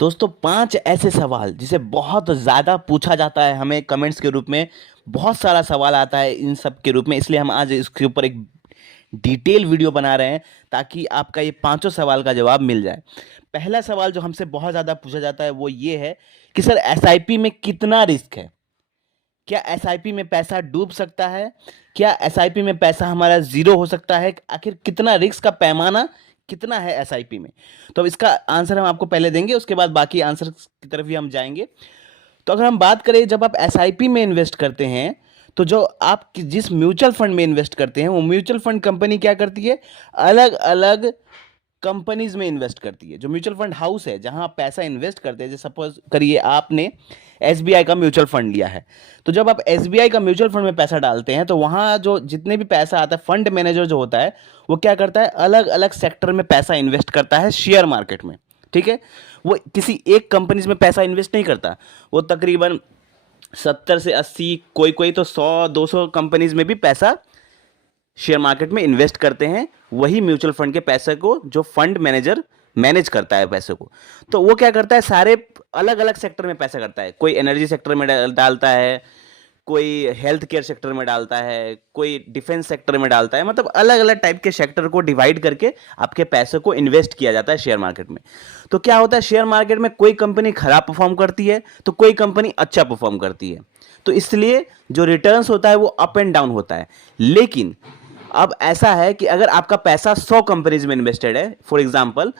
दोस्तों 5 ऐसे सवाल जिसे बहुत ज़्यादा पूछा जाता है हमें कमेंट्स के रूप में। बहुत सारा सवाल आता है इन सब के रूप में, इसलिए हम आज इसके ऊपर एक डिटेल वीडियो बना रहे हैं ताकि आपका ये पांचों सवाल का जवाब मिल जाए। पहला सवाल जो हमसे बहुत ज़्यादा पूछा जाता है वो ये है कि सर एसआईपी में कितना रिस्क है? क्या एसआईपी में पैसा डूब सकता है? क्या एसआईपी में पैसा हमारा ज़ीरो हो सकता है? आखिर कितना रिस्क का पैमाना कितना है एसआईपी में? तो अब इसका आंसर हम आपको पहले देंगे, उसके बाद बाकी आंसर की तरफ भी हम जाएंगे। तो अगर हम बात करें, जब आप एसआईपी में इन्वेस्ट करते हैं तो जो आप जिस म्यूचुअल फंड में इन्वेस्ट करते हैं वो म्यूचुअल फंड कंपनी क्या करती है, अलग अलग कंपनीज में इन्वेस्ट करती है। जो म्यूचुअल फंड हाउस है जहां आप पैसा इन्वेस्ट करते हैं, जैसे सपोज करिए आपने एसबीआई का म्यूचुअल फंड लिया है, तो जब आप एसबीआई का म्यूचुअल फंड में पैसा डालते हैं तो वहां जो जितने भी पैसा आता है, फंड मैनेजर जो होता है वो क्या करता है, अलग अलग सेक्टर में पैसा इन्वेस्ट करता है शेयर मार्केट में। ठीक है, वो किसी एक कंपनीज में पैसा इन्वेस्ट नहीं करता। वो तकरीबन 70 से 80, कोई कोई तो 100 200 कंपनीज में भी पैसा शेयर मार्केट में इन्वेस्ट करते हैं, वही म्यूचुअल फंड के पैसे को जो फंड मैनेजर मैनेज करता है पैसे को। तो वो क्या करता है, सारे अलग अलग सेक्टर में पैसा करता है। कोई एनर्जी सेक्टर में डालता है, कोई हेल्थ केयर सेक्टर में डालता है, कोई डिफेंस सेक्टर में डालता है। मतलब अलग अलग टाइप के सेक्टर को डिवाइड करके आपके पैसे को इन्वेस्ट किया जाता है शेयर मार्केट में। तो क्या होता है, शेयर मार्केट में कोई कंपनी खराब परफॉर्म करती है तो कोई कंपनी अच्छा परफॉर्म करती है, तो इसलिए जो रिटर्न्स होता है वो अप एंड डाउन होता है। लेकिन अब ऐसा है कि अगर आपका पैसा 100 कंपनीज में इन्वेस्टेड है फॉर एग्जांपल,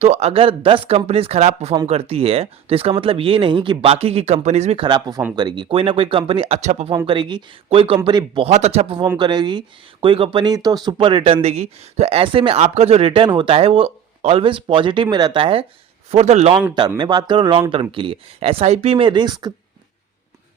तो अगर 10 कंपनीज खराब परफॉर्म करती है तो इसका मतलब ये नहीं कि बाकी की कंपनीज भी खराब परफॉर्म करेगी। कोई ना कोई कंपनी अच्छा परफॉर्म करेगी, कोई कंपनी बहुत अच्छा परफॉर्म करेगी, कोई कंपनी तो सुपर रिटर्न देगी। तो ऐसे में आपका जो रिटर्न होता है वो ऑलवेज पॉजिटिव में रहता है फॉर द लॉन्ग टर्म। मैं बात करूं लॉन्ग टर्म के लिए। एसआईपी में रिस्क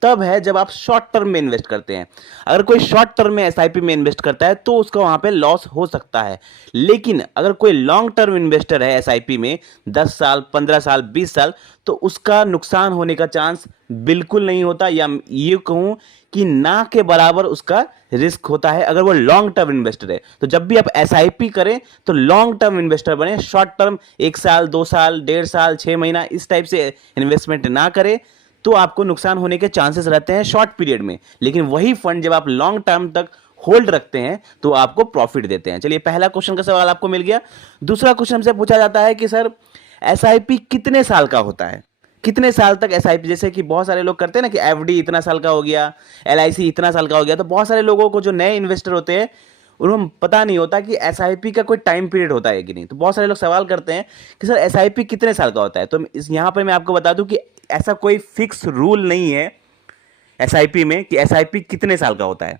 तब है जब आप शॉर्ट टर्म में इन्वेस्ट करते हैं। अगर कोई शॉर्ट टर्म में एसआईपी में इन्वेस्ट करता है तो उसका वहां पे लॉस हो सकता है। लेकिन अगर कोई लॉन्ग टर्म इन्वेस्टर है एसआईपी में 10 साल 15 साल 20 साल, तो उसका नुकसान होने का चांस बिल्कुल नहीं होता, या ये कहूं कि ना के बराबर उसका रिस्क होता है अगर वो लॉन्ग टर्म इन्वेस्टर है। तो जब भी आप एसआईपी करें तो लॉन्ग टर्म इन्वेस्टर बने। शॉर्ट टर्म 1 साल 2 साल 1.5 साल 6 महीना इस टाइप से इन्वेस्टमेंट ना करें, तो आपको नुकसान होने के चांसेस रहते हैं शॉर्ट पीरियड में। लेकिन वही फंड जब आप लॉन्ग टर्म तक होल्ड रखते हैं तो आपको प्रॉफिट देते हैं। चलिए, पहला क्वेश्चन का सवाल आपको मिल गया। दूसरा क्वेश्चन हमसे पूछा जाता है कि सर एसआईपी कितने साल का होता है, कितने साल तक एसआईपी, जैसे कि बहुत सारे लोग करते हैं ना कि एफडी इतना साल का हो गया, एलआईसी इतना साल का हो गया। तो बहुत सारे लोगों को जो नए इन्वेस्टर होते हैं उन्हें पता नहीं होता कि एसआईपी का कोई टाइम पीरियड होता है कि नहीं। तो बहुत सारे लोग सवाल करते हैं कि सर एसआईपी कितने साल का होता है। तो इस यहाँ पर मैं आपको बता दूं कि ऐसा कोई फिक्स रूल नहीं है एसआईपी में कि एसआईपी कितने साल का होता है।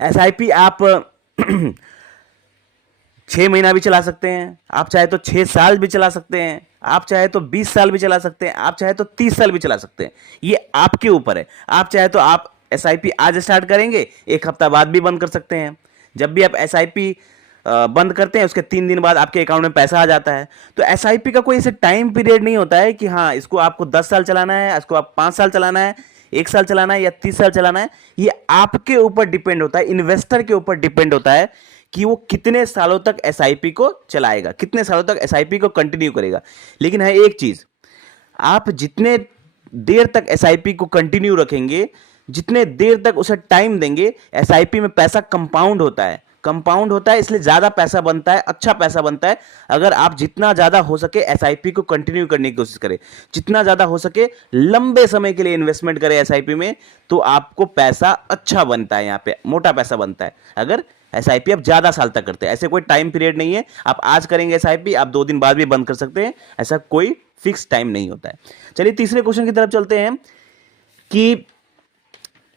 एसआईपी आप 6 महीना भी चला सकते हैं, आप चाहे तो 6 साल भी चला सकते हैं, आप चाहे तो 20 साल भी चला सकते हैं, आप चाहे तो 30 साल भी चला सकते हैं। ये आपके ऊपर है। आप चाहे तो आप एसआईपी आज स्टार्ट करेंगे, 1 हफ्ता बाद भी बंद कर सकते हैं। जब भी आप एसआईपी बंद करते हैं उसके 3 दिन बाद आपके अकाउंट में पैसा आ जाता है। तो एसआईपी का कोई ऐसे टाइम पीरियड नहीं होता है कि हाँ इसको आपको 10 साल चलाना है, इसको आप 5 साल चलाना है, 1 साल चलाना है या 30 साल चलाना है। ये आपके ऊपर डिपेंड होता है, इन्वेस्टर के ऊपर डिपेंड होता है कि वो कितने सालों तक एसआईपी को चलाएगा, कितने सालों तक एसआईपी को कंटिन्यू करेगा। लेकिन है एक चीज, आप जितने देर तक एसआईपी को कंटिन्यू रखेंगे, जितने देर तक उसे टाइम देंगे, एसआईपी में पैसा कंपाउंड होता है। कंपाउंड होता है इसलिए ज्यादा पैसा बनता है, अच्छा पैसा बनता है। अगर आप जितना ज्यादा हो सके एसआईपी को कंटिन्यू करने की कोशिश करें, जितना ज्यादा हो सके लंबे समय के लिए इन्वेस्टमेंट करें एसआईपी में, तो आपको पैसा अच्छा बनता है, यहाँ पे मोटा पैसा बनता है अगर एसआईपी आप ज्यादा साल तक करते हैं। ऐसे कोई टाइम पीरियड नहीं है, आप आज करेंगे एसआईपी, आप 2 दिन बाद भी बंद कर सकते हैं, ऐसा कोई फिक्स टाइम नहीं होता है। चलिए तीसरे क्वेश्चन की तरफ चलते हैं कि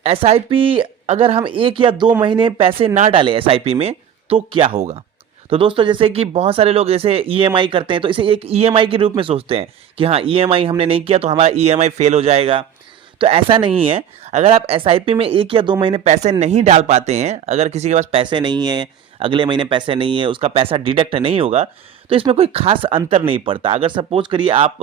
एसआईपी अगर हम 1 या 2 महीने पैसे ना डालें एसआईपी में तो क्या होगा। तो दोस्तों, जैसे कि बहुत सारे लोग जैसे ईएमआई करते हैं तो इसे एक ईएमआई के रूप में सोचते हैं कि हाँ ईएमआई हमने नहीं किया तो हमारा ईएमआई फेल हो जाएगा। तो ऐसा नहीं है। अगर आप एसआईपी में 1 या 2 महीने पैसे नहीं डाल पाते हैं, अगर किसी के पास पैसे नहीं है, अगले महीने पैसे नहीं है, उसका पैसा डिडक्ट नहीं होगा, तो इसमें कोई खास अंतर नहीं पड़ता। अगर सपोज करिए आप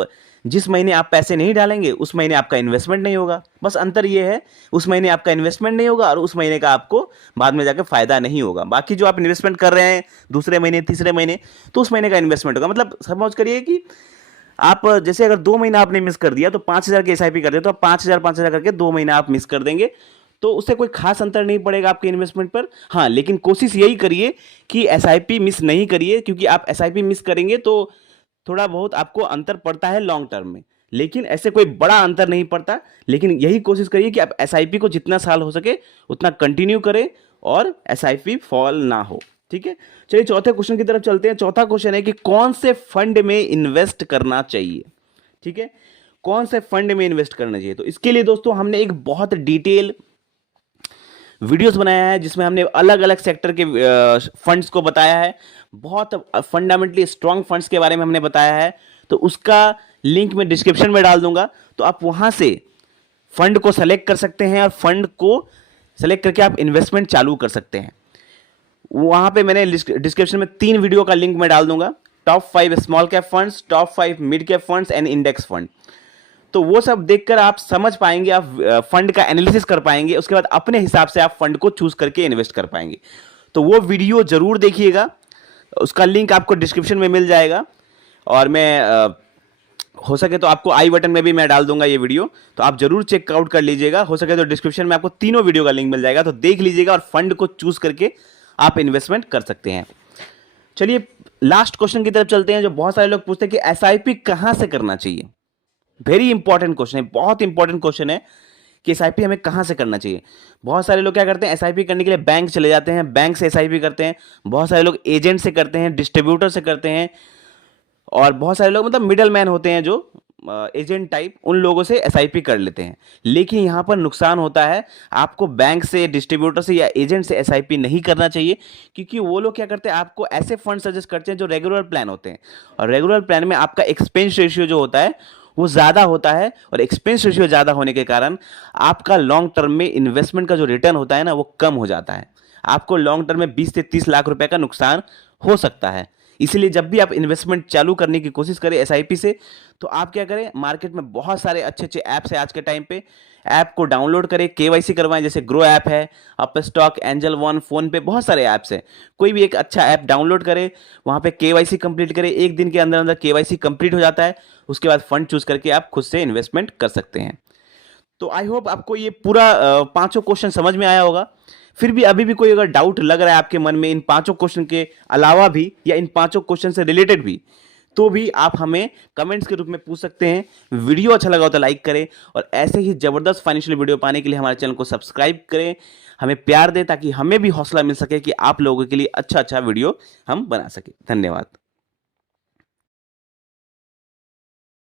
जिस महीने आप पैसे नहीं डालेंगे उस महीने आपका इन्वेस्टमेंट नहीं होगा, बस अंतर ये है, उस महीने आपका इन्वेस्टमेंट नहीं होगा और उस महीने का आपको बाद में जाकर फायदा नहीं होगा। बाकी जो आप इन्वेस्टमेंट कर रहे हैं दूसरे महीने तीसरे महीने, तो उस महीने का इन्वेस्टमेंट होगा। मतलब सपोज करिए कि आप जैसे अगर 2 महीना आपने मिस कर दिया तो 5,000 की एसआईपी कर दे तो 5,000 करके 2 महीना आप मिस कर देंगे, तो उससे कोई खास अंतर नहीं पड़ेगा आपके इन्वेस्टमेंट पर। हाँ, लेकिन कोशिश यही करिए कि एसआईपी मिस नहीं करिए, क्योंकि आप एसआईपी मिस करेंगे तो थोड़ा बहुत आपको अंतर पड़ता है लॉन्ग टर्म में, लेकिन ऐसे कोई बड़ा अंतर नहीं पड़ता। लेकिन यही कोशिश करिए कि आप एसआईपी को जितना साल हो सके उतना कंटिन्यू करें और एसआईपी फॉल ना हो। ठीक है, चलिए चौथे क्वेश्चन की तरफ चलते हैं। चौथा क्वेश्चन है कि कौन से फंड में इन्वेस्ट करना चाहिए। ठीक है, कौन से फंड में इन्वेस्ट करना चाहिए, तो इसके लिए दोस्तों हमने एक बहुत डिटेल वीडियोस बनाया है जिसमें हमने अलग अलग सेक्टर के फंड्स को बताया है, बहुत फंडामेंटली स्ट्रांग फंड्स के बारे में हमने बताया है। तो उसका लिंक मैं डिस्क्रिप्शन में डाल दूंगा, तो आप वहां से फंड को सेलेक्ट कर सकते हैं और फंड को सेलेक्ट करके आप इन्वेस्टमेंट चालू कर सकते हैं। वहां पे मैंने डिस्क्रिप्शन में 3 वीडियो का लिंक मैं डाल दूंगा, top 5 small cap funds, top 5 mid cap funds and index fund. तो वो सब देखकर आप समझ पाएंगे, आप फंड का एनालिसिस कर पाएंगे, उसके बाद अपने हिसाब से आप फंड को चूज करके इन्वेस्ट कर पाएंगे। तो वो वीडियो जरूर देखिएगा, उसका लिंक आपको डिस्क्रिप्शन में मिल जाएगा, और मैं हो सके तो आपको आई बटन में भी मैं डाल दूंगा ये वीडियो, तो आप जरूर चेकआउट कर लीजिएगा। हो सके तो डिस्क्रिप्शन में आपको तीनों वीडियो का लिंक मिल जाएगा, तो देख लीजिएगा और फंड को चूज करके आप इन्वेस्टमेंट कर सकते हैं। चलिए लास्ट क्वेश्चन की तरफ चलते हैं, जो बहुत सारे लोग पूछते हैं कि एसआईपी कहां से करना चाहिए। वेरी इंपॉर्टेंट क्वेश्चन है, बहुत इंपॉर्टेंट क्वेश्चन है कि एसआईपी हमें कहां से करना चाहिए। बहुत सारे लोग क्या करते हैं, एसआईपी करने के लिए बैंक चले जाते हैं, बैंक से एसआईपी करते हैं। बहुत सारे लोग एजेंट से करते हैं, डिस्ट्रीब्यूटर से करते हैं, और बहुत सारे लोग मतलब मिडल मैन होते हैं जो एजेंट टाइप, उन लोगों से एसआईपी कर लेते हैं। लेकिन यहां पर नुकसान होता है, आपको बैंक से, डिस्ट्रीब्यूटर से या एजेंट से एसआईपी नहीं करना चाहिए, क्योंकि वो लोग क्या करते हैं, आपको ऐसे फंड सजेस्ट करते हैं जो रेगुलर प्लान होते हैं, और रेगुलर प्लान में आपका एक्सपेंस रेशियो जो होता है वो ज़्यादा होता है, और एक्सपेंस रेशियो ज़्यादा होने के कारण आपका लॉन्ग टर्म में इन्वेस्टमेंट का जो रिटर्न होता है ना, वो कम हो जाता है। आपको लॉन्ग टर्म में 20 से 30 लाख रुपए का नुकसान हो सकता है। इसलिए जब भी आप इन्वेस्टमेंट चालू करने की कोशिश करें एसआईपी से, तो आप क्या करें, मार्केट में बहुत सारे अच्छे अच्छे ऐप्स हैं आज के टाइम पे, ऐप को डाउनलोड करें, केवाईसी करवाएं, जैसे ग्रो ऐप है, अपस्टॉक, एंजल वन, फोन पे, बहुत सारे ऐप्स हैं। कोई भी एक अच्छा ऐप डाउनलोड करें, वहां पे केवाईसी कंप्लीट करें, 1 दिन के अंदर अंदर केवाईसी कंप्लीट हो जाता है, उसके बाद फंड चूज करके आप खुद से इन्वेस्टमेंट कर सकते हैं। तो आई होप आपको ये पूरा 5 क्वेश्चन समझ में आया होगा। फिर भी अभी भी कोई अगर डाउट लग रहा है आपके मन में इन 5 क्वेश्चन के अलावा भी, या इन 5 क्वेश्चन से रिलेटेड भी, तो भी आप हमें कमेंट्स के रूप में पूछ सकते हैं। वीडियो अच्छा लगा हो तो लाइक करें, और ऐसे ही जबरदस्त फाइनेंशियल वीडियो पाने के लिए हमारे चैनल को सब्सक्राइब करें, हमें प्यार दें, ताकि हमें भी हौसला मिल सके कि आप लोगों के लिए अच्छा अच्छा वीडियो हम बना सके। धन्यवाद।